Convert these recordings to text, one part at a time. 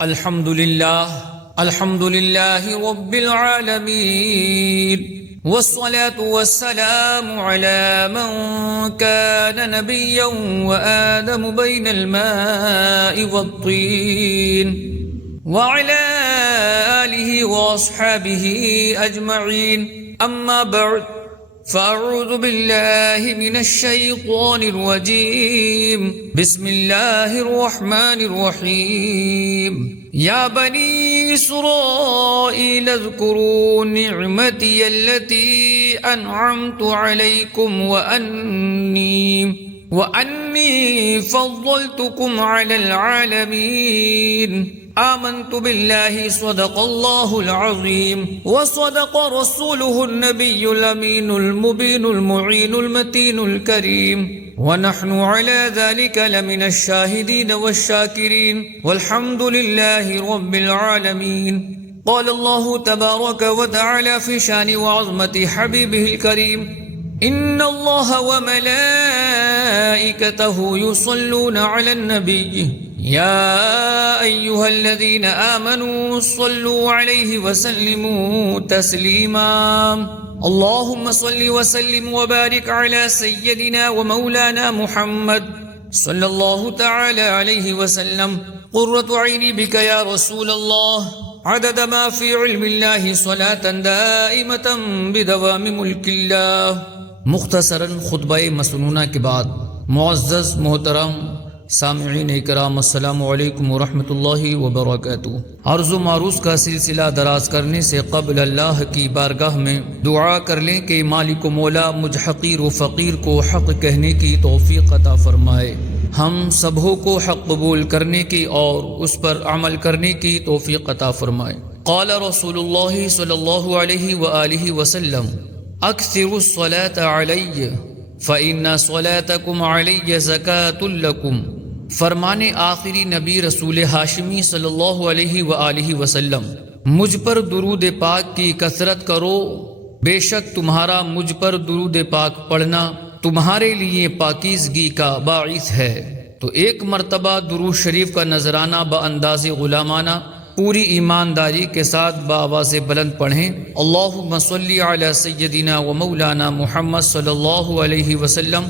الحمد لله رب العالمين، والصلاة والسلام على من كان نبيا وآدم بين الماء والطين، وعلى آله وأصحابه أجمعين. أما بعد، فأعوذ بالله من الشيطان الرجيم. بسم الله الرحمن الرحيم. يا بني إسرائيل اذكروا نعمتي التي أنعمت عليكم وأني فضلتكم على العالمين. آمنت بالله صدق الله العظيم، وصدق رسوله النبي الأمين المبين المعين المتين الكريم، ونحن على ذلك لمن الشاهدين والشاكرين، والحمد لله رب العالمين. قال الله تبارك وتعالى في شان وعظمة حبيبه الكريم: إن الله وملائكته يصلون على النبي يا أيها الذين آمنوا صلوا عليه وسلموا تسليما. اللهم صل وسلم وبارك على سيدنا ومولانا محمد صلى الله تعالى عليه وسلم. قرة عيني بك يا رسول الله، عدد ما في علم الله صلاة دائمة بدوام ملك الله. مختصراً خطبہ مسنونہ کے بعد معزز محترم سامعین اکرام، السلام علیکم ورحمۃ اللہ وبرکاتہ. عرض و معروض کا سلسلہ دراز کرنے سے قبل اللہ کی بارگاہ میں دعا کر لیں کہ مالک و مولا مجھ حقیر و فقیر کو حق کہنے کی توفیق عطا فرمائے، ہم سبھوں کو حق قبول کرنے کی اور اس پر عمل کرنے کی توفیق عطا فرمائے. قال رسول اللہ صلی اللہ علیہ وآلہ وسلم: اکثروا الصلاة علی فإن صلاتکم علی زکاۃ لکم. فرمان آخری نبی رسول ہاشمی صلی اللہ علیہ وآلہ وسلم: مجھ پر درود پاک کی کثرت کرو، بے شک تمہارا مجھ پر درود پاک پڑھنا تمہارے لیے پاکیزگی کا باعث ہے. تو ایک مرتبہ درود شریف کا نذرانہ بانداز غلامانہ پوری ایمانداری کے ساتھ بآواز بلند پڑھیں: اللہم صلی علی سیدنا و مولانا محمد صلی اللہ علیہ وسلم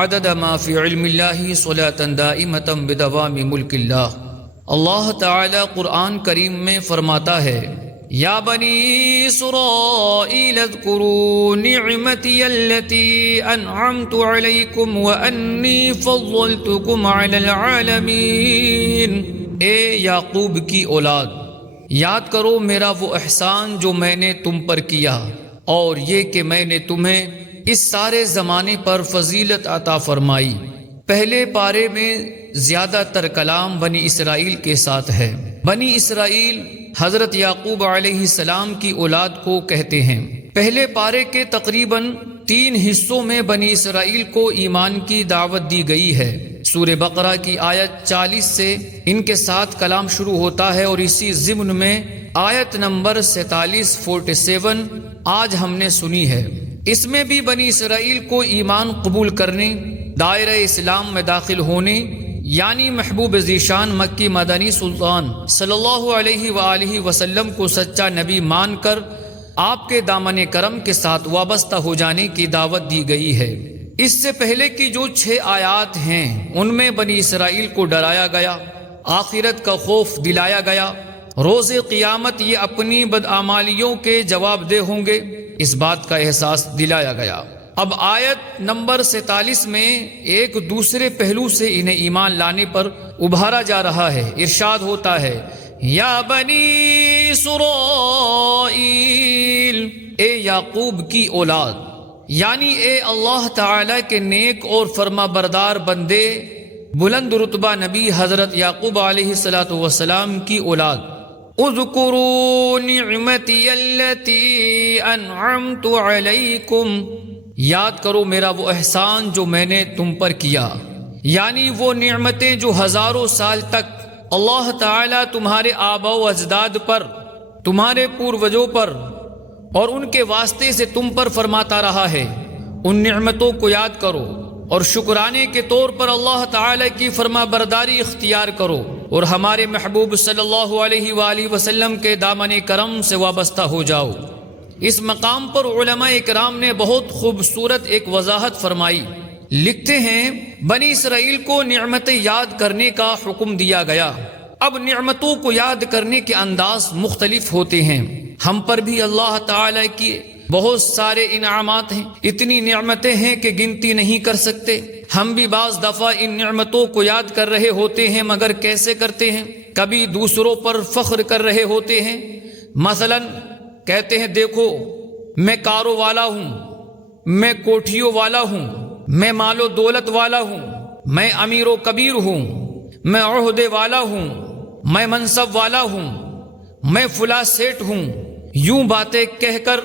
عدد ما فی علم اللہ صلاة دائمة بدوام ملک اللہ. اللہ تعالی قرآن کریم میں فرماتا ہے: یا بنی اسرائیل اذکروا نعمتی التي انعمت علیکم وانی فضلتکم علی العالمین. اے یعقوب کی اولاد، یاد کرو میرا وہ احسان جو میں نے تم پر کیا، اور یہ کہ میں نے تمہیں اس سارے زمانے پر فضیلت عطا فرمائی. پہلے پارے میں زیادہ تر کلام بنی اسرائیل کے ساتھ ہے. بنی اسرائیل حضرت یعقوب علیہ السلام کی اولاد کو کہتے ہیں. پہلے پارے کے تقریباً 3 حصوں میں بنی اسرائیل کو ایمان کی دعوت دی گئی ہے. سورہ بقرہ کی آیت 40 سے ان کے ساتھ کلام شروع ہوتا ہے، اور اسی ضمن میں آیت نمبر 47 آج ہم نے سنی ہے. اس میں بھی بنی اسرائیل کو ایمان قبول کرنے، دائرہ اسلام میں داخل ہونے، یعنی محبوب ذیشان مکی مدنی سلطان صلی اللہ علیہ وآلہ وسلم کو سچا نبی مان کر آپ کے دامن کرم کے ساتھ وابستہ ہو جانے کی دعوت دی گئی ہے. اس سے پہلے کی جو 6 آیات ہیں ان میں بنی اسرائیل کو ڈرایا گیا، آخرت کا خوف دلایا گیا، روز قیامت یہ اپنی بدعمالیوں کے جواب دہ ہوں گے، اس بات کا احساس دلایا گیا. اب آیت نمبر 47 میں ایک دوسرے پہلو سے انہیں ایمان لانے پر ابھارا جا رہا ہے. ارشاد ہوتا ہے: یا بنی اسرائیل، اے یعقوب کی اولاد، یعنی اے اللہ تعالی کے نیک اور فرما بردار بندے، بلند رتبہ نبی حضرت یعقوب علیہ السلام کی اولاد. اذکروا نعمتی التی انعمت علیکم، یاد کرو میرا وہ احسان جو میں نے تم پر کیا، یعنی وہ نعمتیں جو ہزاروں سال تک اللہ تعالی تمہارے آباء و اجداد پر، تمہارے پوروجوں پر اور ان کے واسطے سے تم پر فرماتا رہا ہے. ان نعمتوں کو یاد کرو اور شکرانے کے طور پر اللہ تعالی کی فرما برداری اختیار کرو. اور ہمارے محبوب صلی اللہ علیہ وآلہ وسلم کے دامن کرم سے وابستہ ہو جاؤ۔ اس مقام پر علماء کرام نے بہت خوبصورت ایک وضاحت فرمائی۔ لکھتے ہیں بنی اسرائیل کو نعمتیں یاد کرنے کا حکم دیا گیا۔ اب نعمتوں کو یاد کرنے کے انداز مختلف ہوتے ہیں۔ ہم پر بھی اللہ تعالی کی بہت سارے انعامات ہیں، اتنی نعمتیں ہیں کہ گنتی نہیں کر سکتے۔ ہم بھی بعض دفعہ ان نعمتوں کو یاد کر رہے ہوتے ہیں، مگر کیسے کرتے ہیں؟ کبھی دوسروں پر فخر کر رہے ہوتے ہیں۔ مثلا کہتے ہیں دیکھو میں کاروں والا ہوں، میں کوٹھیوں والا ہوں، میں مال و دولت والا ہوں، میں امیر و کبیر ہوں، میں عہدے والا ہوں، میں منصب والا ہوں، میں فلاں سیٹ ہوں۔ یوں باتیں کہہ کر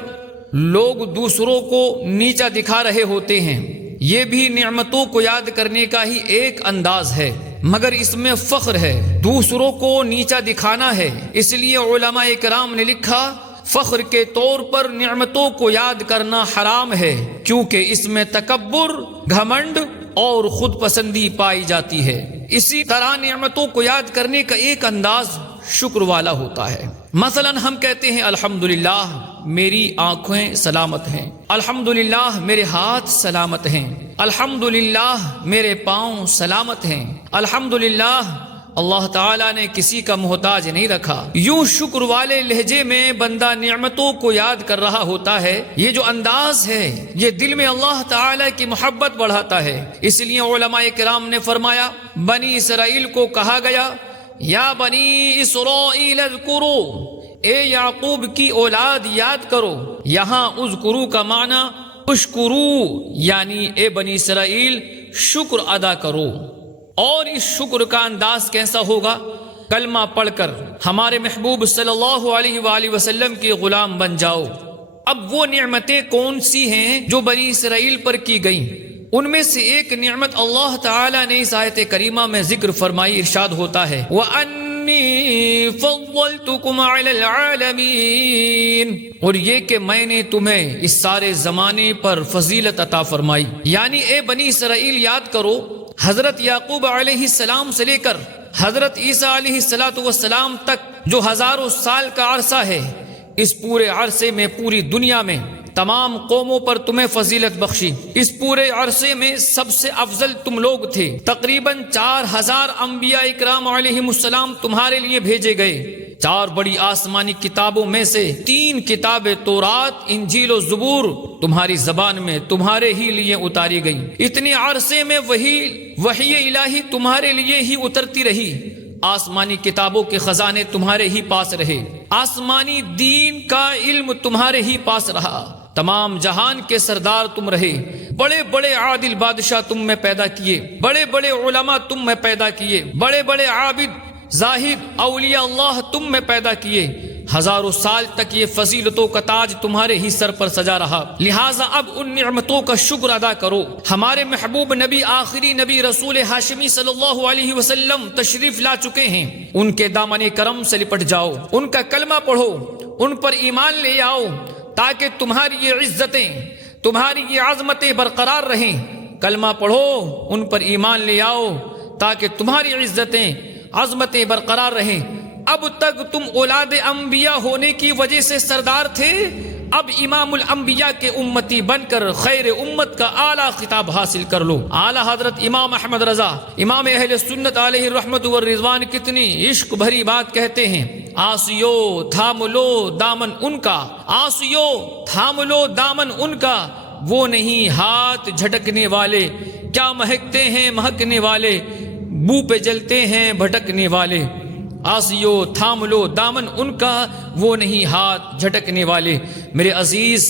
لوگ دوسروں کو نیچا دکھا رہے ہوتے ہیں۔ یہ بھی نعمتوں کو یاد کرنے کا ہی ایک انداز ہے، مگر اس میں فخر ہے، دوسروں کو نیچا دکھانا ہے۔ اس لیے علماء کرام نے لکھا فخر کے طور پر نعمتوں کو یاد کرنا حرام ہے، کیونکہ اس میں تکبر، گھمنڈ اور خود پسندی پائی جاتی ہے۔ اسی طرح نعمتوں کو یاد کرنے کا ایک انداز شکر والا ہوتا ہے۔ مثلا ہم کہتے ہیں الحمدللہ میری آنکھیں سلامت ہیں، الحمدللہ میرے ہاتھ سلامت ہیں، الحمدللہ میرے پاؤں سلامت ہیں، الحمدللہ اللہ تعالیٰ نے کسی کا محتاج نہیں رکھا۔ یوں شکر والے لہجے میں بندہ نعمتوں کو یاد کر رہا ہوتا ہے۔ یہ جو انداز ہے یہ دل میں اللہ تعالیٰ کی محبت بڑھاتا ہے۔ اس لیے علماء کرام نے فرمایا بنی اسرائیل کو کہا گیا یا بنی اسرائیل اذکروا، اے یعقوب کی اولاد یاد کرو۔ یہاں اذکرو کا معنی اشکرو، یعنی اے بنی اسرائیل شکر ادا کرو۔ اور اس شکر کا انداز کیسا ہوگا؟ کلمہ پڑھ کر ہمارے محبوب صلی اللہ علیہ وآلہ وسلم کے غلام بن جاؤ۔ اب وہ نعمتیں کون سی ہیں جو بنی اسرائیل پر کی گئیں؟ ان میں سے ایک نعمت اللہ تعالیٰ نے اس آیت کریمہ میں ذکر فرمائی، ارشاد ہوتا ہے وَأَنِّي فَضَّلْتُكُمْ عَلَى الْعَالَمِينَ، اور یہ کہ میں نے تمہیں اس سارے زمانے پر فضیلت عطا فرمائی۔ یعنی اے بنی اسرائیل یاد کرو، حضرت یعقوب علیہ السلام سے لے کر حضرت عیسیٰ علیہ السلام تک جو ہزاروں سال کا عرصہ ہے، اس پورے عرصے میں پوری دنیا میں تمام قوموں پر تمہیں فضیلت بخشی۔ اس پورے عرصے میں سب سے افضل تم لوگ تھے۔ تقریباً 4000 انبیاء اکرام علیہم السلام تمہارے لیے بھیجے گئے۔ 4 بڑی آسمانی کتابوں میں سے 3 کتابیں تورات، انجیل و زبور تمہاری زبان میں تمہارے ہی لیے اتاری گئی۔ اتنے عرصے میں وحی الہی تمہارے لیے ہی اترتی رہی۔ آسمانی کتابوں کے خزانے تمہارے ہی پاس رہے، آسمانی دین کا علم تمہارے ہی پاس رہا، تمام جہان کے سردار تم رہے، بڑے بڑے عادل بادشاہ تم میں پیدا کیے، بڑے بڑے علماء تم میں پیدا کیے، بڑے بڑے عابد زاہد اولیاء اللہ تم میں پیدا کیے۔ ہزاروں سال تک یہ فضیلتوں کا تاج تمہارے ہی سر پر سجا رہا، لہٰذا اب ان نعمتوں کا شکر ادا کرو۔ ہمارے محبوب نبی، آخری نبی، رسول ہاشمی صلی اللہ علیہ وسلم تشریف لا چکے ہیں۔ ان کے دامن کرم سے لپٹ جاؤ، ان کا کلمہ پڑھو، ان پر ایمان لے آؤ، تاکہ تمہاری یہ عزتیں، تمہاری یہ عظمتیں برقرار رہیں۔ کلمہ پڑھو، ان پر ایمان لے آؤ، تاکہ تمہاری عزتیں، عظمتیں برقرار رہیں۔ اب تک تم اولاد انبیاء ہونے کی وجہ سے سردار تھے، اب امام الانبیاء کے امتی بن کر خیر امت کا اعلیٰ خطاب حاصل کر لو۔ اعلیٰ حضرت امام احمد رضا، امام اہل سنت علیہ الرحمت والرضوان کتنی عشق بھری بات کہتے ہیں، آسیو تھام لو دامن ان کا، آسیو تھام لو دامن ان کا، وہ نہیں ہاتھ جھٹکنے والے، کیا مہکتے ہیں مہکنے والے، بو پہ جلتے ہیں بھٹکنے والے۔ آسیو تھام لو دامن ان کا، وہ نہیں ہاتھ جھٹکنے والے۔ میرے عزیز،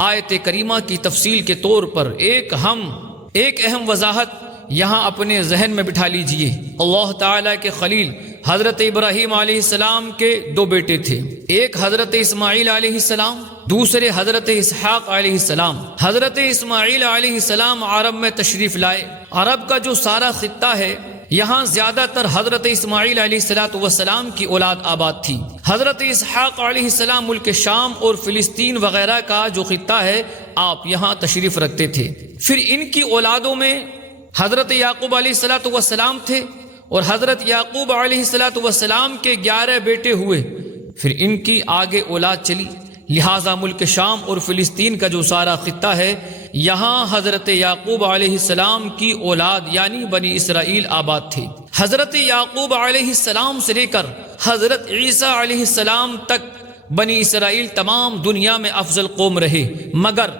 آیت کریمہ کی تفصیل کے طور پر ایک اہم وضاحت یہاں اپنے ذہن میں بٹھا لیجئے۔ اللہ تعالیٰ کے خلیل حضرت ابراہیم علیہ السلام کے 2 بیٹے تھے، ایک حضرت اسماعیل علیہ السلام، دوسرے حضرت اسحاق علیہ السلام۔ حضرت اسماعیل علیہ السلام عرب میں تشریف لائے۔ عرب کا جو سارا خطہ ہے، یہاں زیادہ تر حضرت اسماعیل علیہ السلام کی اولاد آباد تھی۔ حضرت اسحاق علیہ السلام ملک شام اور فلسطین وغیرہ کا جو خطہ ہے، آپ یہاں تشریف رکھتے تھے۔ پھر ان کی اولادوں میں حضرت یعقوب علیہ السلام تھے، اور حضرت یعقوب علیہ السلام کے 11 بیٹے ہوئے، پھر ان کی آگے اولاد چلی، لہٰذا ملک شام اور فلسطین کا جو سارا خطہ ہے یہاں حضرت یعقوب علیہ السلام کی اولاد یعنی بنی اسرائیل آباد تھے۔ حضرت یعقوب علیہ السلام سے لے کر حضرت عیسیٰ علیہ السلام تک بنی اسرائیل تمام دنیا میں افضل قوم رہے، مگر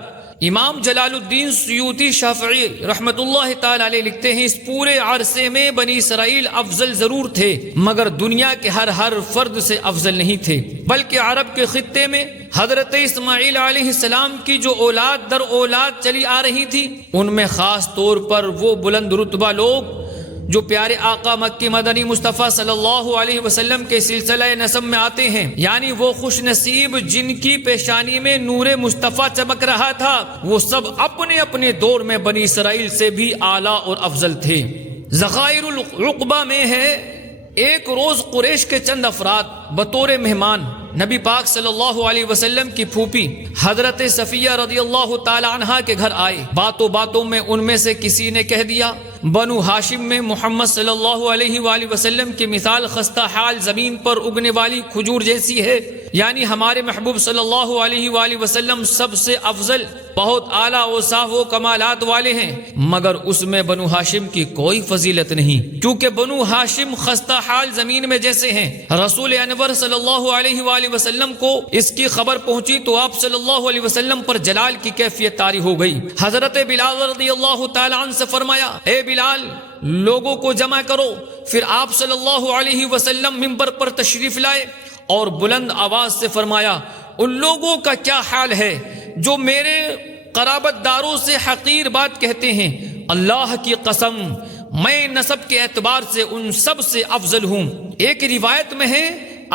امام جلال الدین سیوطی شافعی رحمت اللہ تعالی علیہ لکھتے ہیں اس پورے عرصے میں بنی اسرائیل افضل ضرور تھے مگر دنیا کے ہر فرد سے افضل نہیں تھے، بلکہ عرب کے خطے میں حضرت اسماعیل علیہ السلام کی جو اولاد در اولاد چلی آ رہی تھی ان میں خاص طور پر وہ بلند رتبہ لوگ جو پیارے آقا مکی مدنی مصطفیٰ صلی اللہ علیہ وسلم کے سلسلہ نسب میں آتے ہیں، یعنی وہ خوش نصیب جن کی پیشانی میں نور مصطفیٰ چمک رہا تھا، وہ سب اپنے اپنے دور میں بنی اسرائیل سے بھی اعلیٰ اور افضل تھے۔ ذخائر العقبہ میں ہے ایک روز قریش کے چند افراد بطور مہمان نبی پاک صلی اللہ علیہ وسلم کی پھوپھی حضرت صفیہ رضی اللہ تعالی عنہا کے گھر آئے۔ باتوں میں ان میں سے کسی نے کہہ دیا بنو ہاشم میں محمد صلی اللہ علیہ وآلہ وسلم کی مثال خستہ حال زمین پر اگنے والی کھجور جیسی ہے، یعنی ہمارے محبوب صلی اللہ علیہ وآلہ وسلم سب سے افضل بہت اعلیٰ اوصاف و کمالات والے ہیں، مگر اس میں بنو ہاشم کی کوئی فضیلت نہیں، کیونکہ بنو ہاشم خستہ حال زمین میں جیسے ہیں۔ رسول انور صلی اللہ علیہ وآلہ وسلم کو اس کی خبر پہنچی تو آپ صلی اللہ علیہ وسلم پر جلال کی کیفیت طاری ہو گئی۔ حضرت بلال رضی اللہ تعالی عنہ سے فرمایا اے بلال لوگوں کو جمع کرو، پھر آپ صلی اللہ علیہ وسلم منبر پر تشریف لائے اور بلند آواز سے فرمایا ان لوگوں کا کیا حال ہے جو میرے قرابت داروں سے حقیر بات کہتے ہیں، اللہ کی قسم میں نسب کے اعتبار سے ان سب سے افضل ہوں۔ ایک روایت میں ہے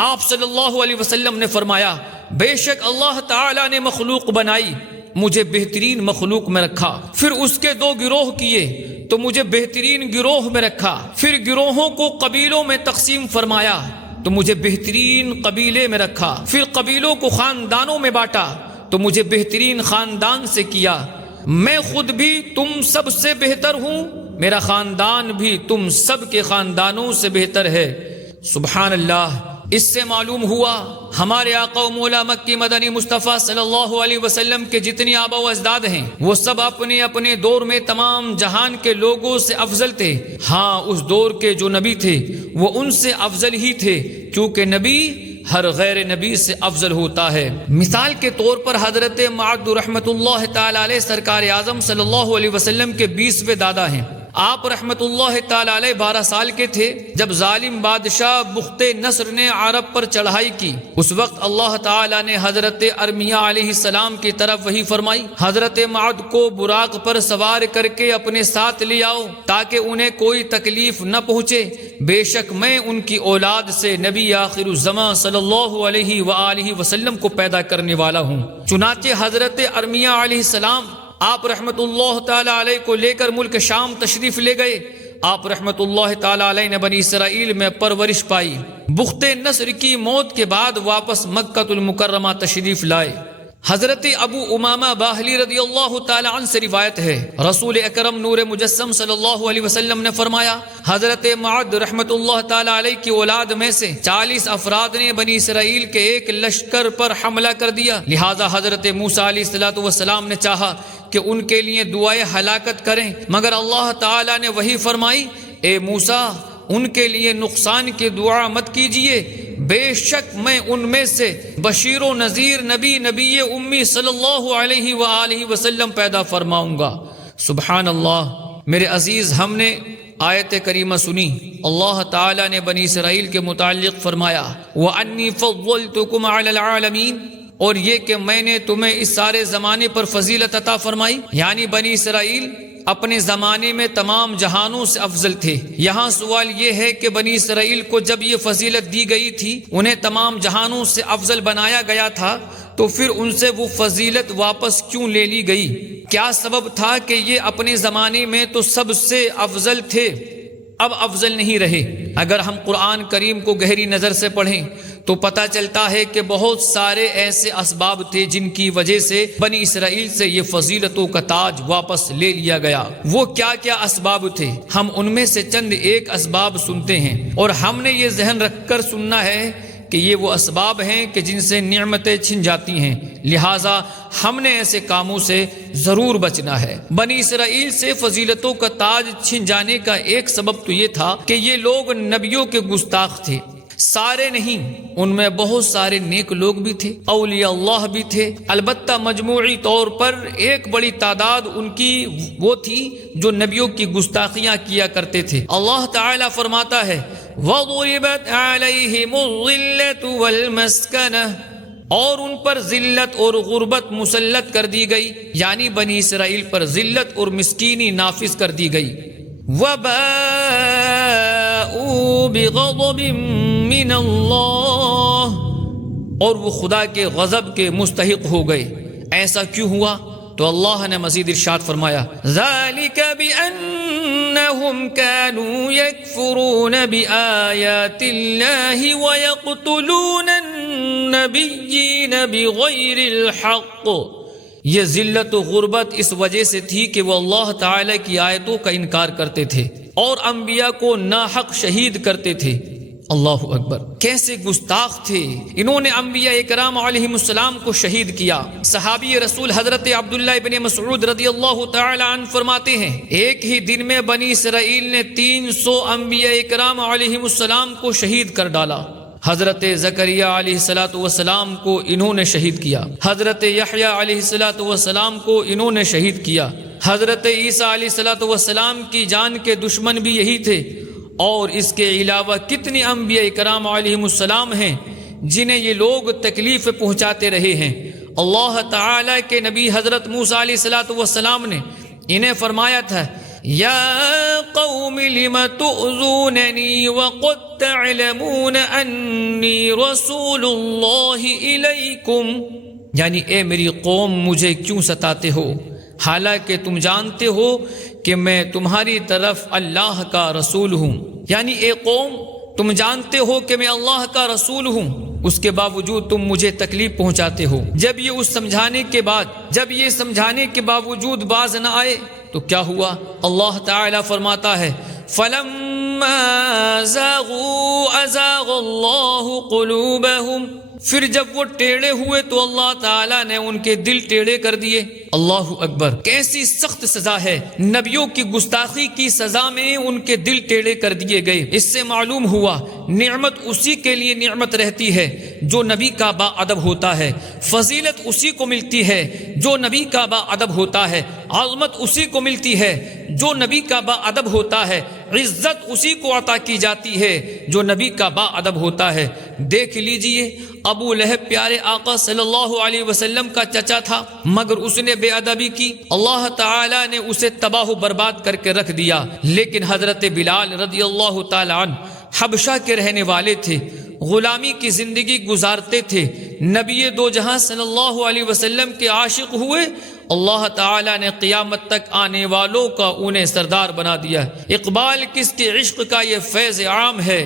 آپ صلی اللہ علیہ وسلم نے فرمایا بے شک اللہ تعالی نے مخلوق بنائی مجھے بہترین مخلوق میں رکھا، پھر اس کے 2 گروہ کیے تو مجھے بہترین گروہ میں رکھا، پھر گروہوں کو قبیلوں میں تقسیم فرمایا تو مجھے بہترین قبیلے میں رکھا، پھر قبیلوں کو خاندانوں میں بانٹا تو مجھے بہترین خاندان سے کیا، میں خود بھی تم سب سے بہتر ہوں، میرا خاندان بھی تم سب کے خاندانوں سے بہتر ہے۔ سبحان اللہ۔ اس سے معلوم ہوا ہمارے آقا و مولا مکی مدنی مصطفیٰ صلی اللہ علیہ وسلم کے جتنی آبا و اجداد ہیں وہ سب اپنے اپنے دور میں تمام جہان کے لوگوں سے افضل تھے۔ ہاں اس دور کے جو نبی تھے وہ ان سے افضل ہی تھے، کیونکہ نبی ہر غیر نبی سے افضل ہوتا ہے۔ مثال کے طور پر حضرت معد رحمت اللہ تعالی علیہ سرکار اعظم صلی اللہ علیہ وسلم کے 20ویں دادا ہیں۔ آپ رحمت اللہ تعالی علیہ 12 سال کے تھے جب ظالم بادشاہ بخت نصر نے عرب پر چڑھائی کی، اس وقت اللہ تعالی نے حضرت ارمیہ علیہ السلام کی طرف وحی فرمائی حضرت معد کو براق پر سوار کر کے اپنے ساتھ لے آؤ تاکہ انہیں کوئی تکلیف نہ پہنچے، بے شک میں ان کی اولاد سے نبی آخر الزمان صلی اللہ علیہ وآلہ وسلم کو پیدا کرنے والا ہوں۔ چنانچہ حضرت ارمیہ علیہ السلام آپ رحمت اللہ تعالی علیہ کو لے کر ملک شام تشریف لے گئے۔ آپ رحمت اللہ تعالی علیہ نے بنی اسرائیل میں پرورش پائی۔ بخت نصر کی موت کے بعد واپس مکہ المکرمہ تشریف لائے۔ حضرت ابو امامہ باہلی رضی اللہ تعالی عنہ سے روایت ہے رسول اکرم نور مجسم صلی اللہ علیہ وسلم نے فرمایا حضرت معد رحمت اللہ تعالی علیہ کی اولاد میں سے 40 افراد نے بنی اسرائیل کے ایک لشکر پر حملہ کر دیا، لہٰذا حضرت موسیٰ علیہ السلام نے چاہا کہ ان کے لیے دعائے ہلاکت کریں، مگر اللہ تعالی نے وہی فرمائی اے موسیٰ ان کے لیے نقصان کی دعا مت کیجئے، بے شک میں ان میں سے بشیر و نذیر نبی امی صلی اللہ علیہ وآلہ وسلم پیدا فرماؤں گا۔ سبحان اللہ۔ میرے عزیز، ہم نے آیت کریمہ سنی، اللہ تعالی نے بنی اسرائیل کے متعلق فرمایا وَأَنِّي فَضَّلْتُكُمْ عَلَى الْعَالَمِينَ، اور یہ کہ میں نے تمہیں اس سارے زمانے پر فضیلت عطا فرمائی، یعنی بنی اسرائیل اپنے زمانے میں تمام جہانوں سے افضل تھے۔ یہاں سوال یہ ہے کہ بنی اسرائیل کو جب یہ فضیلت دی گئی تھی، انہیں تمام جہانوں سے افضل بنایا گیا تھا، تو پھر ان سے وہ فضیلت واپس کیوں لے لی گئی؟ کیا سبب تھا کہ یہ اپنے زمانے میں تو سب سے افضل تھے، اب افضل نہیں رہے؟ اگر ہم قرآن کریم کو گہری نظر سے پڑھیں تو پتہ چلتا ہے کہ بہت سارے ایسے اسباب تھے جن کی وجہ سے بنی اسرائیل سے یہ فضیلتوں کا تاج واپس لے لیا گیا۔ وہ کیا کیا اسباب تھے؟ ہم ان میں سے چند ایک اسباب سنتے ہیں، اور ہم نے یہ ذہن رکھ کر سننا ہے کہ یہ وہ اسباب ہیں کہ جن سے نعمتیں چھن جاتی ہیں، لہٰذا ہم نے ایسے کاموں سے ضرور بچنا ہے۔ بنی اسرائیل سے فضیلتوں کا تاج چھن جانے کا ایک سبب تو یہ تھا کہ یہ لوگ نبیوں کے گستاخ تھے۔ سارے نہیں، ان میں بہت سارے نیک لوگ بھی تھے، اولیاء اللہ بھی تھے، البتہ مجموعی طور پر ایک بڑی تعداد ان کی وہ تھی جو نبیوں کی گستاخیاں کیا کرتے تھے۔ اللہ تعالیٰ فرماتا ہے وَضُرِبَتْ عَلَيْهِمُ الظِّلَّةُ وَالْمَسْكَنَةُ، اور ان پر ذلت اور غربت مسلط کر دی گئی، یعنی بنی اسرائیل پر ذلت اور مسکینی نافذ کر دی گئی۔ وَبَاءُوا بِغَضَبٍ مِّنَ اللَّهِ، اور وہ خدا کے غضب کے مستحق ہو گئے۔ ایسا کیوں ہوا؟ تو اللہ نے مزید ارشاد فرمایا ذَلِكَ بِأَنَّهُمْ كَانُوا يَكْفُرُونَ بِآيَاتِ اللَّهِ وَيَقْتُلُونَ النَّبِيِّينَ بِغَيْرِ الْحَقِّ۔ یہ ذلت و غربت اس وجہ سے تھی کہ وہ اللہ تعالی کی آیتوں کا انکار کرتے تھے اور انبیاء کو ناحق شہید کرتے تھے۔ اللہ اکبر، کیسے گستاخ تھے! انہوں نے انبیاء اکرام علیہ السلام کو شہید کیا۔ صحابی رسول حضرت عبداللہ ابن مسعود رضی اللہ تعالی عنہ فرماتے ہیں ایک ہی دن میں بنی اسرائیل نے 300 انبیاء اکرام علیہ السلام کو شہید کر ڈالا۔ حضرت زکریا علیہ السلام کو انہوں نے شہید کیا، حضرت یحییٰ علیہ السلام کو انہوں نے شہید کیا، حضرت عیسیٰ علیہ السلام کی جان کے دشمن بھی یہی تھے، اور اس کے علاوہ کتنی انبیاء کرام علیہ السلام ہیں جنہیں یہ لوگ تکلیف پہنچاتے رہے ہیں۔ اللہ تعالی کے نبی حضرت موسیٰ علیہ السلام نے انہیں فرمایا تھا یا قوم لم تؤذوننی وقد تعلمون انی رسول اللہ الیکم، یعنی اے میری قوم مجھے کیوں ستاتے ہو حالانکہ تم جانتے ہو کہ میں تمہاری طرف اللہ کا رسول ہوں۔ یعنی اے قوم تم جانتے ہو کہ میں اللہ کا رسول ہوں، اس کے باوجود تم مجھے تکلیف پہنچاتے ہو۔ جب یہ سمجھانے کے باوجود باز نہ آئے تو کیا ہوا؟ اللہ تعالیٰ فرماتا ہے فَلَمَّا زَاغُوا أَزَاغَ اللَّهُ قُلُوبَهُمْ، پھر جب وہ ٹیڑے ہوئے تو اللہ تعالیٰ نے ان کے دل ٹیڑے کر دیے۔ اللہ اکبر، کیسی سخت سزا ہے! نبیوں کی گستاخی کی سزا میں ان کے دل ٹیڑے کر دیے گئے۔ اس سے معلوم ہوا نعمت اسی کے لیے نعمت رہتی ہے جو نبی کا با ادب ہوتا ہے، فضیلت اسی کو ملتی ہے جو نبی کا با ادب ہوتا ہے، عظمت اسی کو ملتی ہے جو نبی کا با ادب ہوتا ہے، عزت اسی کو عطا کی جاتی ہے جو نبی کا با ادب ہوتا ہے۔ دیکھ لیجئے ابو لہب پیارے آقا صلی اللہ علیہ وسلم کا چچا تھا، مگر اس نے بے ادبی کی، اللہ تعالی نے اسے تباہ و برباد کر کے رکھ دیا۔ لیکن حضرت بلال رضی اللہ تعالی عنہ حبشہ کے رہنے والے تھے، غلامی کی زندگی گزارتے تھے، نبی دو جہاں صلی اللہ علیہ وسلم کے عاشق ہوئے، اللہ تعالیٰ نے قیامت تک آنے والوں کا انہیں سردار بنا دیا۔ اقبال کس کے عشق کا یہ فیض عام ہے،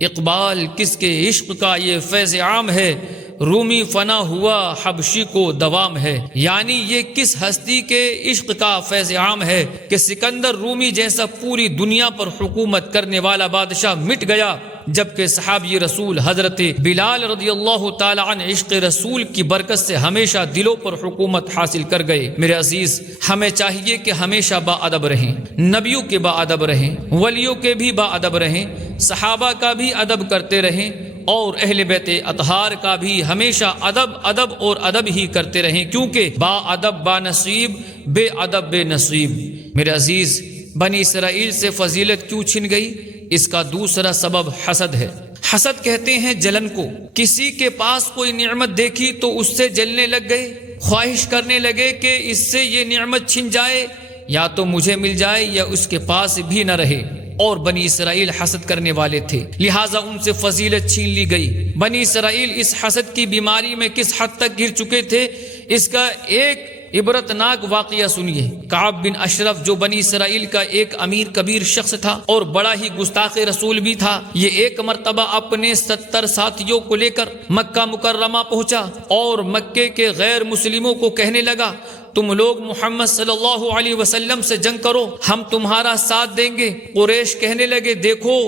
اقبال کس کے عشق کا یہ فیض عام ہے، رومی فنا ہوا حبشی کو دوام ہے۔ یعنی یہ کس ہستی کے عشق کا فیض عام ہے کہ سکندر رومی جیسا پوری دنیا پر حکومت کرنے والا بادشاہ مٹ گیا، جبکہ صحابی رسول حضرت بلال رضی اللہ تعالی عنہ عشق رسول کی برکت سے ہمیشہ دلوں پر حکومت حاصل کر گئے۔ میرے عزیز، ہمیں چاہیے کہ ہمیشہ با ادب رہیں، نبیوں کے با ادب رہیں، ولیوں کے بھی با ادب رہیں، صحابہ کا بھی ادب کرتے رہیں، اور اہل بیت اطہار کا بھی ہمیشہ ادب اور ادب ہی کرتے رہیں، کیونکہ با ادب با نصیب، بے ادب بے نصیب۔ میرے عزیز، بنی اسرائیل سے فضیلت کیوں چھن گئی؟ اس کا دوسرا سبب حسد ہے۔ حسد کہتے ہیں جلن کو۔ کسی کے پاس کوئی نعمت دیکھی تو اس سے جلنے لگ گئے، خواہش کرنے لگے کہ اس سے یہ نعمت چھن جائے، یا تو مجھے مل جائے یا اس کے پاس بھی نہ رہے۔ اور بنی اسرائیل حسد کرنے والے تھے، لہٰذا ان سے فضیلت چھین لی گئی۔ بنی اسرائیل اس حسد کی بیماری میں کس حد تک گر چکے تھے، اس کا ایک عبرتناک واقعہ سنیے۔ کعب بن اشرف جو بنی اسرائیل کا ایک امیر کبیر شخص تھا اور بڑا ہی گستاخ رسول بھی تھا، یہ ایک مرتبہ اپنے 70 ساتھیوں کو لے کر مکہ مکرمہ پہنچا اور مکے کے غیر مسلموں کو کہنے لگا تم لوگ محمد صلی اللہ علیہ وسلم سے جنگ کرو، ہم تمہارا ساتھ دیں گے۔ قریش کہنے لگے دیکھو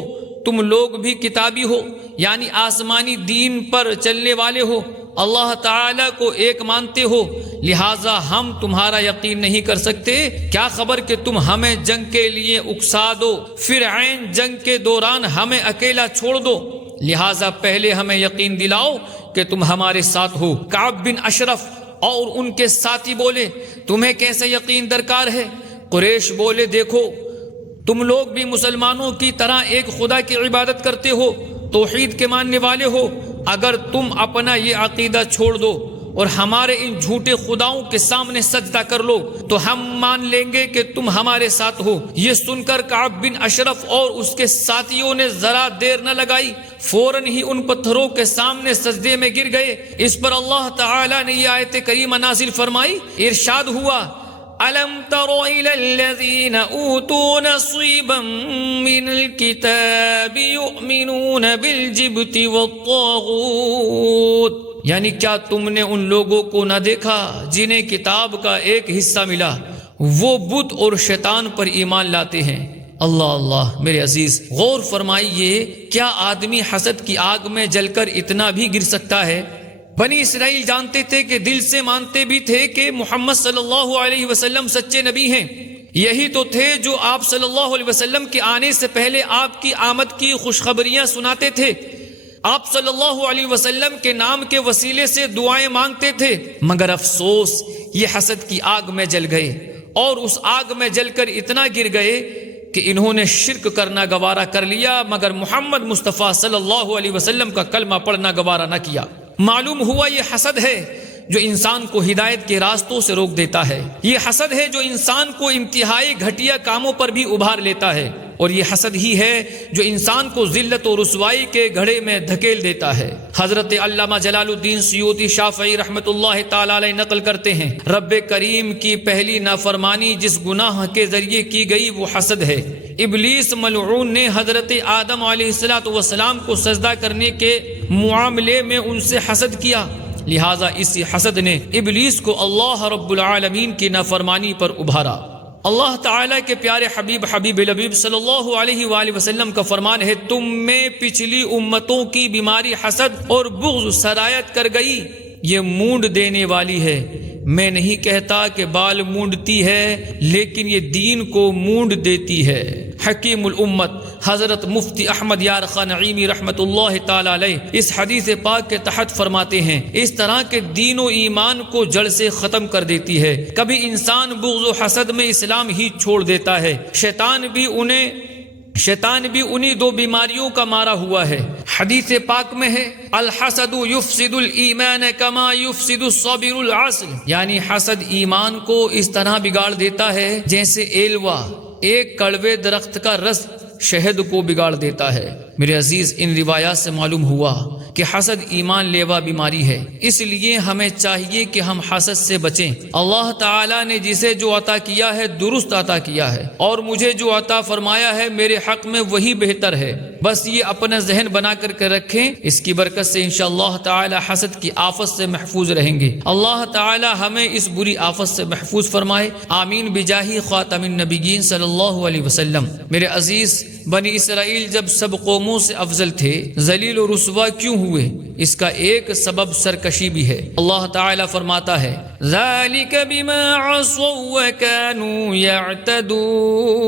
تم لوگ بھی کتابی ہو، یعنی آسمانی دین پر چلنے والے ہو، اللہ تعالیٰ کو ایک مانتے ہو، لہٰذا ہم تمہارا یقین نہیں کر سکتے، کیا خبر کہ تم ہمیں جنگ کے لیے اکسا دو، پھر عین جنگ کے دوران ہمیں اکیلا چھوڑ دو، لہٰذا پہلے ہمیں یقین دلاؤ کہ تم ہمارے ساتھ ہو۔ کعب بن اشرف اور ان کے ساتھی بولے تمہیں کیسے یقین درکار ہے؟ قریش بولے دیکھو تم لوگ بھی مسلمانوں کی طرح ایک خدا کی عبادت کرتے ہو، توحید کے ماننے والے ہو، اگر تم اپنا یہ عقیدہ چھوڑ دو اور ہمارے ان جھوٹے خداؤں کے سامنے سجدہ کر لو تو ہم مان لیں گے کہ تم ہمارے ساتھ ہو۔ یہ سن کر کعب بن اشرف اور اس کے ساتھیوں نے ذرا دیر نہ لگائی، فوراً ہی ان پتھروں کے سامنے سجدے میں گر گئے۔ اس پر اللہ تعالی نے یہ آیت کریمہ نازل فرمائی، ارشاد ہوا أَلَمْ تَرَ إِلَى الَّذِينَ أُوتُوا نَصِيبًا مِّنَ الْكِتَابِ يُؤْمِنُونَ بِالْجِبْتِ وَالطَّاغُوتِ، یعنی کیا تم نے ان لوگوں کو نہ دیکھا جنہیں کتاب کا ایک حصہ ملا، وہ بت اور شیطان پر ایمان لاتے ہیں۔ اللہ اللہ میرے عزیز غور فرمائیے، کیا آدمی حسد کی آگ میں جل کر اتنا بھی گر سکتا ہے؟ بنی اسرائیل جانتے تھے کہ دل سے مانتے بھی تھے کہ محمد صلی اللہ علیہ وسلم سچے نبی ہیں، یہی تو تھے جو آپ صلی اللہ علیہ وسلم کے آنے سے پہلے آپ کی آمد کی خوشخبریاں سناتے تھے، آپ صلی اللہ علیہ وسلم کے نام کے وسیلے سے دعائیں مانگتے تھے، مگر افسوس یہ حسد کی آگ میں جل گئے اور اس آگ میں جل کر اتنا گر گئے کہ انہوں نے شرک کرنا گوارا کر لیا مگر محمد مصطفیٰ صلی اللہ علیہ وسلم کا کلمہ پڑھنا گوارا نہ کیا۔ معلوم ہوا یہ حسد ہے جو انسان کو ہدایت کے راستوں سے روک دیتا ہے، یہ حسد ہے جو انسان کو انتہائی گھٹیا کاموں پر بھی ابھار لیتا ہے، اور یہ حسد ہی ہے جو انسان کو ذلت و رسوائی کے گھڑے میں دھکیل دیتا ہے۔ حضرت علامہ جلال الدین سیوطی شافعی رحمۃ اللہ تعالی علیہ نقل کرتے ہیں، رب کریم کی پہلی نافرمانی جس گناہ کے ذریعے کی گئی وہ حسد ہے۔ ابلیس ملعون نے حضرت آدم علیہ السلام کو سجدہ کرنے کے معاملے میں ان سے حسد کیا، لہٰذا اسی حسد نے ابلیس کو اللہ رب العالمین کی نافرمانی پر ابھارا۔ اللہ تعالیٰ کے پیارے حبیب لبیب صلی اللہ علیہ وآلہ وسلم کا فرمان ہے، تم میں پچھلی امتوں کی بیماری حسد اور بغض سرایت کر گئی، یہ مونڈ دینے والی ہے۔ میں نہیں کہتا کہ بال مونڈتی ہے، لیکن یہ دین کو مونڈ دیتی ہے۔ حکیم الامت حضرت مفتی احمد یار خان نعیمی رحمت اللہ تعالی علیہ اس حدیث پاک کے تحت فرماتے ہیں، اس طرح کے دین و ایمان کو جڑ سے ختم کر دیتی ہے۔ کبھی انسان بغض و حسد میں اسلام ہی چھوڑ دیتا ہے، شیطان بھی انہی دو بیماریوں کا مارا ہوا ہے۔ حدیث پاک میں ہے، الحسد یفسد الایمان کما یفسد الصبر العسل، یعنی حسد ایمان کو اس طرح بگاڑ دیتا ہے جیسے ایلوا ایک کڑوے درخت کا رس شہد کو بگاڑ دیتا ہے۔ میرے عزیز ان روایات سے معلوم ہوا کہ حسد ایمان لیوا بیماری ہے، اس لیے ہمیں چاہیے کہ ہم حسد سے بچیں۔ اللہ تعالیٰ نے جسے جو عطا کیا ہے درست عطا کیا ہے، اور مجھے جو عطا فرمایا ہے میرے حق میں وہی بہتر ہے، بس یہ اپنا ذہن بنا کر کے رکھیں، اس کی برکت سے انشاءاللہ تعالی حسد کی آفت سے محفوظ رہیں گے۔ اللہ تعالی ہمیں اس بری آفت سے محفوظ فرمائے، آمین بجاہ خاتم النبیین صلی اللہ علیہ وسلم۔ میرے عزیز بنی اسرائیل جب سب قوموں سے افضل تھے، ذلیل و رسوا کیوں ہوئے؟ اس کا ایک سبب سرکشی بھی ہے۔ اللہ تعالی فرماتا ہے، ذالک بما عصوا وکانوا یعتدون،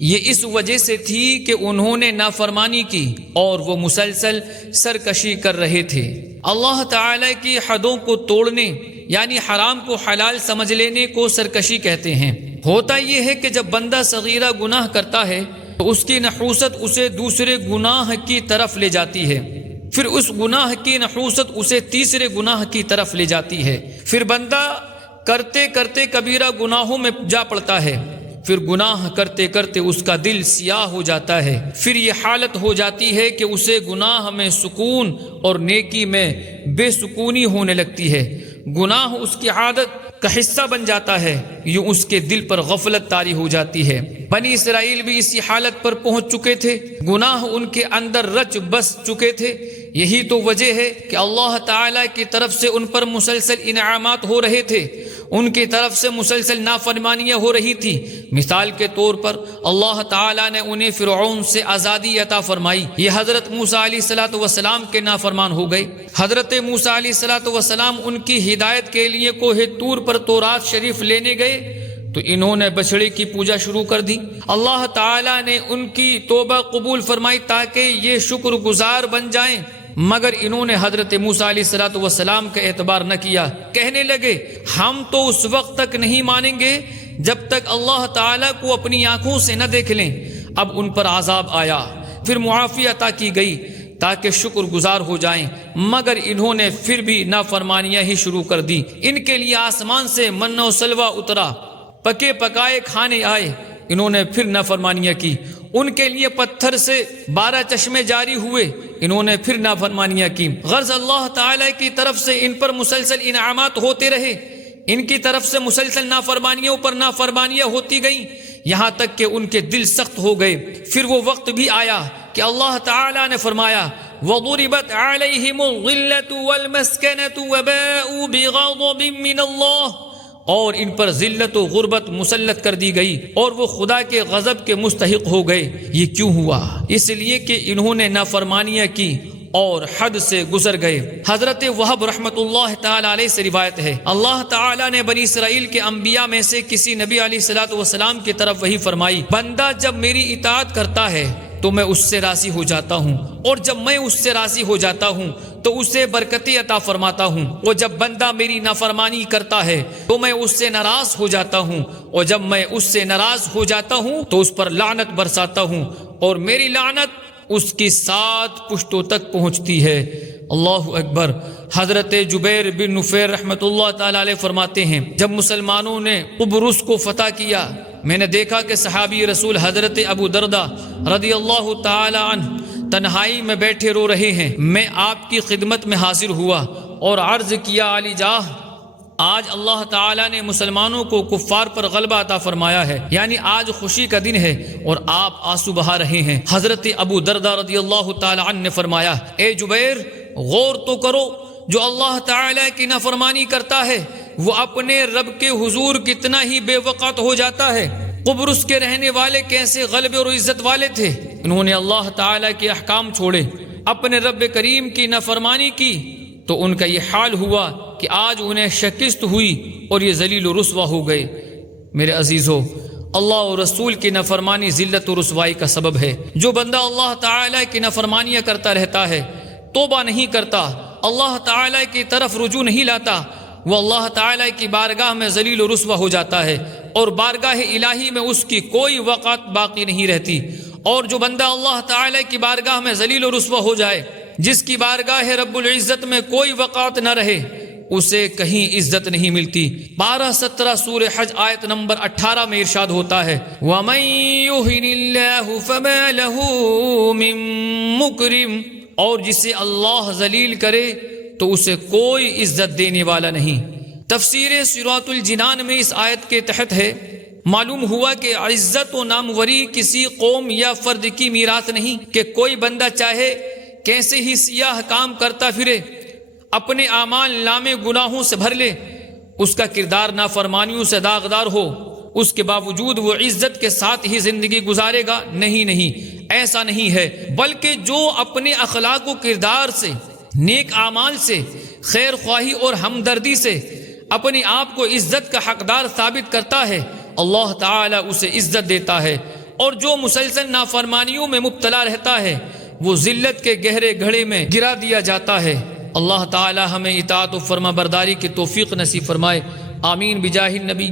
یہ اس وجہ سے تھی کہ انہوں نے نافرمانی کی اور وہ مسلسل سرکشی کر رہے تھے۔ اللہ تعالی کی حدوں کو توڑنے یعنی حرام کو حلال سمجھ لینے کو سرکشی کہتے ہیں۔ ہوتا یہ ہے کہ جب بندہ صغیرہ گناہ کرتا ہے تو اس کی نحوست اسے دوسرے گناہ کی طرف لے جاتی ہے، پھر اس گناہ کی نحوست اسے تیسرے گناہ کی طرف لے جاتی ہے، پھر بندہ کرتے کرتے کبیرہ گناہوں میں جا پڑتا ہے، پھر گناہ کرتے کرتے اس کا دل سیاہ ہو جاتا ہے، پھر یہ حالت ہو جاتی ہے کہ اسے گناہ میں سکون اور نیکی میں بے سکونی ہونے لگتی ہے۔ گناہ اس کی عادت کا حصہ بن جاتا ہے، یوں اس کے دل پر غفلت طاری ہو جاتی ہے۔ بنی اسرائیل بھی اسی حالت پر پہنچ چکے تھے، گناہ ان کے اندر رچ بس چکے تھے۔ یہی تو وجہ ہے کہ اللہ تعالیٰ کی طرف سے ان پر مسلسل انعامات ہو رہے تھے، ان کی طرف سے مسلسل نافرمانیاں ہو رہی تھی۔ مثال کے طور پر اللہ تعالیٰ نے انہیں فرعون سے آزادی عطا فرمائی، یہ حضرت موسیٰ علیہ السلام کے نافرمان ہو گئے۔ حضرت موسیٰ علیہ السلام ان کی ہدایت کے لیے کوہ طور پر تورات شریف لینے گئے تو انہوں نے بچڑے کی پوجا شروع کر دی۔ اللہ تعالیٰ نے ان کی توبہ قبول فرمائی تاکہ یہ شکر گزار بن جائیں، مگر انہوں نے حضرت موسیٰ علیہ السلام کا اعتبار نہ کیا۔ کہنے لگے ہم تو اس وقت تک نہیں مانیں گے جب تک اللہ تعالیٰ کو اپنی آنکھوں سے نہ دیکھ لیں۔ اب ان پر عذاب آیا، پھر معافی عطا کی گئی تاکہ شکر گزار ہو جائیں، مگر انہوں نے پھر بھی نافرمانیاں ہی شروع کر دی۔ ان کے لیے آسمان سے من و سلوہ اترا، پکے پکائے کھانے آئے، انہوں نے پھر نافرمانیاں کی۔ ان کے لیے پتھر سے 12 چشمے جاری ہوئے، انہوں نے پھر نافرمانیاں کی۔ غرض اللہ تعالیٰ کی طرف سے ان پر مسلسل انعامات ہوتے رہے، ان کی طرف سے مسلسل نافرمانیوں پر نافرمانیاں ہوتی گئیں، یہاں تک کہ ان کے دل سخت ہو گئے۔ پھر وہ وقت بھی آیا کہ اللہ تعالیٰ نے فرمایا وَضُرِبَتْ عَلَيْهِمُ الظِّلَّةُ وَالْمَسْكَنَةُ وَبَاءُوا بِغَضَبٍ مِّنَ اللَّهِ، اور ان پر ذلت و غربت مسلط کر دی گئی اور وہ خدا کے غضب کے مستحق ہو گئے۔ یہ کیوں ہوا؟ اس لیے کہ انہوں نے نافرمانیاں کی اور حد سے گزر گئے۔ حضرت وہب رحمۃ اللہ تعالی علیہ سے روایت ہے، اللہ تعالیٰ نے بنی اسرائیل کے انبیاء میں سے کسی نبی علیہ السلام کی طرف وحی فرمائی، بندہ جب میری اطاعت کرتا ہے تو میں اس سے راضی ہو جاتا ہوں، اور جب میں اس سے راضی ہو جاتا ہوں تو اسے برکتیں عطا فرماتا ہوں، اور جب بندہ میری نافرمانی کرتا ہے تو میں اس سے ناراض ہو جاتا ہوں، اور جب میں اس سے ناراض ہو جاتا ہوں تو اس پر لعنت برساتا ہوں، اور میری لعنت اس کی 7 پشتوں تک پہنچتی ہے۔ اللہ اکبر۔ حضرت جبیر بن نفیر رحمۃ اللہ تعالی علیہ فرماتے ہیں، جب مسلمانوں نے قبرص کو فتح کیا، میں نے دیکھا کہ صحابی رسول حضرت ابو دردہ رضی اللہ تعالی عنہ تنہائی میں بیٹھے رو رہے ہیں۔ میں آپ کی خدمت میں حاضر ہوا اور عرض کیا، علی جاہ، آج اللہ تعالیٰ نے مسلمانوں کو کفار پر غلبہ عطا فرمایا ہے، یعنی آج خوشی کا دن ہے اور آپ آنسو بہا رہے ہیں۔ حضرت ابو دردہ رضی اللہ تعالی عنہ نے فرمایا، اے جبیر، غور تو کرو، جو اللہ تعالیٰ کی نافرمانی کرتا ہے وہ اپنے رب کے حضور کتنا ہی بے وقت ہو جاتا ہے۔ قبرص کے رہنے والے کیسے غلبے اور عزت والے تھے، انہوں نے اللہ تعالیٰ کے احکام چھوڑے، اپنے رب کریم کی نافرمانی کی، تو ان کا یہ حال ہوا کہ آج انہیں شکست ہوئی اور یہ ذلیل و رسوا ہو گئے۔ میرے عزیزو، اللہ اور رسول کی نافرمانی ذلت و رسوائی کا سبب ہے۔ جو بندہ اللہ تعالیٰ کی نافرمانیاں کرتا رہتا ہے، توبہ نہیں کرتا، اللہ تعالیٰ کی طرف رجوع نہیں لاتا، وہ اللہ تعالیٰ کی بارگاہ میں ذلیل و رسوا ہو جاتا ہے، اور بارگاہ الہی میں اس کی کوئی وقت باقی نہیں رہتی۔ اور جو بندہ اللہ تعالیٰ کی بارگاہ میں ذلیل و رسوا ہو جائے، جس کی بارگاہ رب العزت میں کوئی وقت نہ رہے، اسے کہیں عزت نہیں ملتی۔ 12-17 سورہ حج آیت نمبر 18 میں ارشاد ہوتا ہے، وَمَن يُهِنِ اللَّهُ فَمَا لَهُ مِن مُكْرِمٍ، اور جسے اللہ ذلیل کرے تو اسے کوئی عزت دینے والا نہیں۔ تفسیر سورۃ الجنان میں اس آیت کے تحت ہے، معلوم ہوا کہ عزت و ناموری کسی قوم یا فرد کی میراث نہیں کہ کوئی بندہ چاہے کیسے ہی سیاہ کام کرتا پھرے، اپنے اعمال نامے گناہوں سے بھر لے، اس کا کردار نافرمانیوں سے داغدار ہو، اس کے باوجود وہ عزت کے ساتھ ہی زندگی گزارے گا۔ نہیں، ایسا نہیں ہے، بلکہ جو اپنے اخلاق و کردار سے، نیک اعمال سے، خیر خواہی اور ہمدردی سے اپنے آپ کو عزت کا حقدار ثابت کرتا ہے، اللہ تعالیٰ اسے عزت دیتا ہے، اور جو مسلسل نافرمانیوں میں مبتلا رہتا ہے وہ ذلت کے گہرے گھڑے میں گرا دیا جاتا ہے۔ اللہ تعالیٰ ہمیں اطاعت و فرما برداری کی توفیق نصیب فرمائے، آمین بجاہ النبی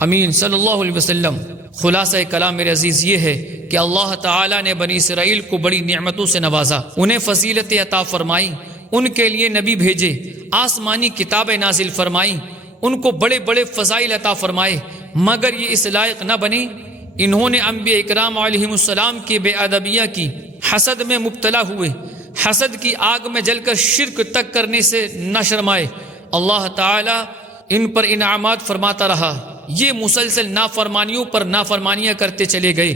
امین صلی اللہ علیہ وسلم۔ خلاصہ کلام میرے عزیز یہ ہے کہ اللہ تعالیٰ نے بنی اسرائیل کو بڑی نعمتوں سے نوازا، انہیں فضیلت عطا فرمائی، ان کے لیے نبی بھیجے، آسمانی کتابیں نازل فرمائیں، ان کو بڑے بڑے فضائل عطا فرمائے، مگر یہ اس لائق نہ بنے، انہوں نے انبیاء اکرام علیہم السلام کی بے ادبیاں کی، حسد میں مبتلا ہوئے، حسد کی آگ میں جل کر شرک تک کرنے سے نہ شرمائے۔ اللہ تعالیٰ ان پر انعامات فرماتا رہا، یہ مسلسل نافرمانیوں پر نافرمانیاں کرتے چلے گئے،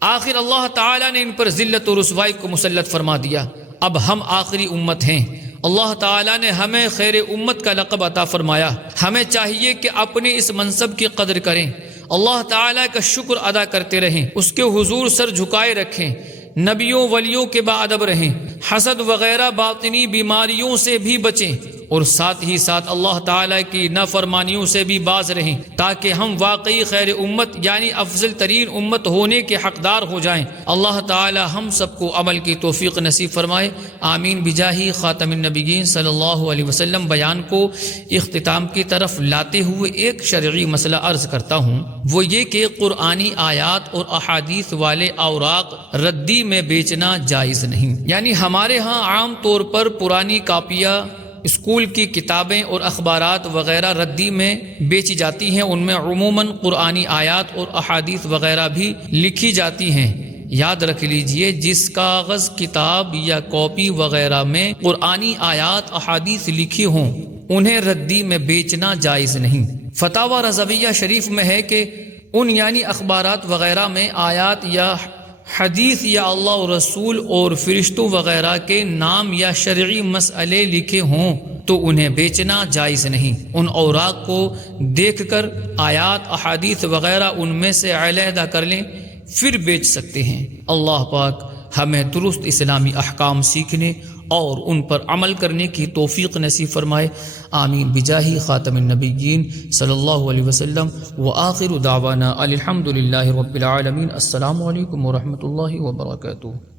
آخر اللہ تعالیٰ نے ان پر ذلت و رسوائی کو مسلط فرما دیا۔ اب ہم آخری امت ہیں، اللہ تعالیٰ نے ہمیں خیر امت کا لقب عطا فرمایا، ہمیں چاہیے کہ اپنے اس منصب کی قدر کریں، اللہ تعالیٰ کا شکر ادا کرتے رہیں، اس کے حضور سر جھکائے رکھیں، نبیوں ولیوں کے باادب رہیں، حسد وغیرہ باطنی بیماریوں سے بھی بچیں، اور ساتھ ہی ساتھ اللہ تعالیٰ کی نافرمانیوں سے بھی باز رہیں، تاکہ ہم واقعی خیر امت یعنی افضل ترین امت ہونے کے حقدار ہو جائیں۔ اللہ تعالیٰ ہم سب کو عمل کی توفیق نصیب فرمائے، آمین بجاہ خاتم النبیین صلی اللہ علیہ وسلم۔ بیان کو اختتام کی طرف لاتے ہوئے ایک شرعی مسئلہ عرض کرتا ہوں، وہ یہ کہ قرآنی آیات اور احادیث والے اوراق ردی میں بیچنا جائز نہیں، یعنی ہمارے ہاں عام طور پر پرانی کاپیاں، اسکول کی کتابیں اور اخبارات وغیرہ ردی میں بیچی جاتی ہیں، ان میں عموماً قرآنی آیات اور احادیث وغیرہ بھی لکھی جاتی ہیں۔ یاد رکھ لیجئے، جس کاغذ، کتاب یا کاپی وغیرہ میں قرآنی آیات احادیث لکھی ہوں انہیں ردی میں بیچنا جائز نہیں۔ فتاوی رضویہ شریف میں ہے کہ ان یعنی اخبارات وغیرہ میں آیات یا حدیث یا اللہ و رسول اور فرشتوں وغیرہ کے نام یا شرعی مسئلے لکھے ہوں تو انہیں بیچنا جائز نہیں۔ ان اوراق کو دیکھ کر آیات احادیث وغیرہ ان میں سے علیحدہ کر لیں، پھر بیچ سکتے ہیں۔ اللہ پاک ہمیں درست اسلامی احکام سیکھنے اور ان پر عمل کرنے کی توفیق نصیب فرمائے، آمین بجاہ خاتم النبیین صلی اللہ علیہ وسلم۔ وآخر دعوانا الحمد للہ رب العالمین۔ السلام علیکم ورحمۃ اللہ وبرکاتہ۔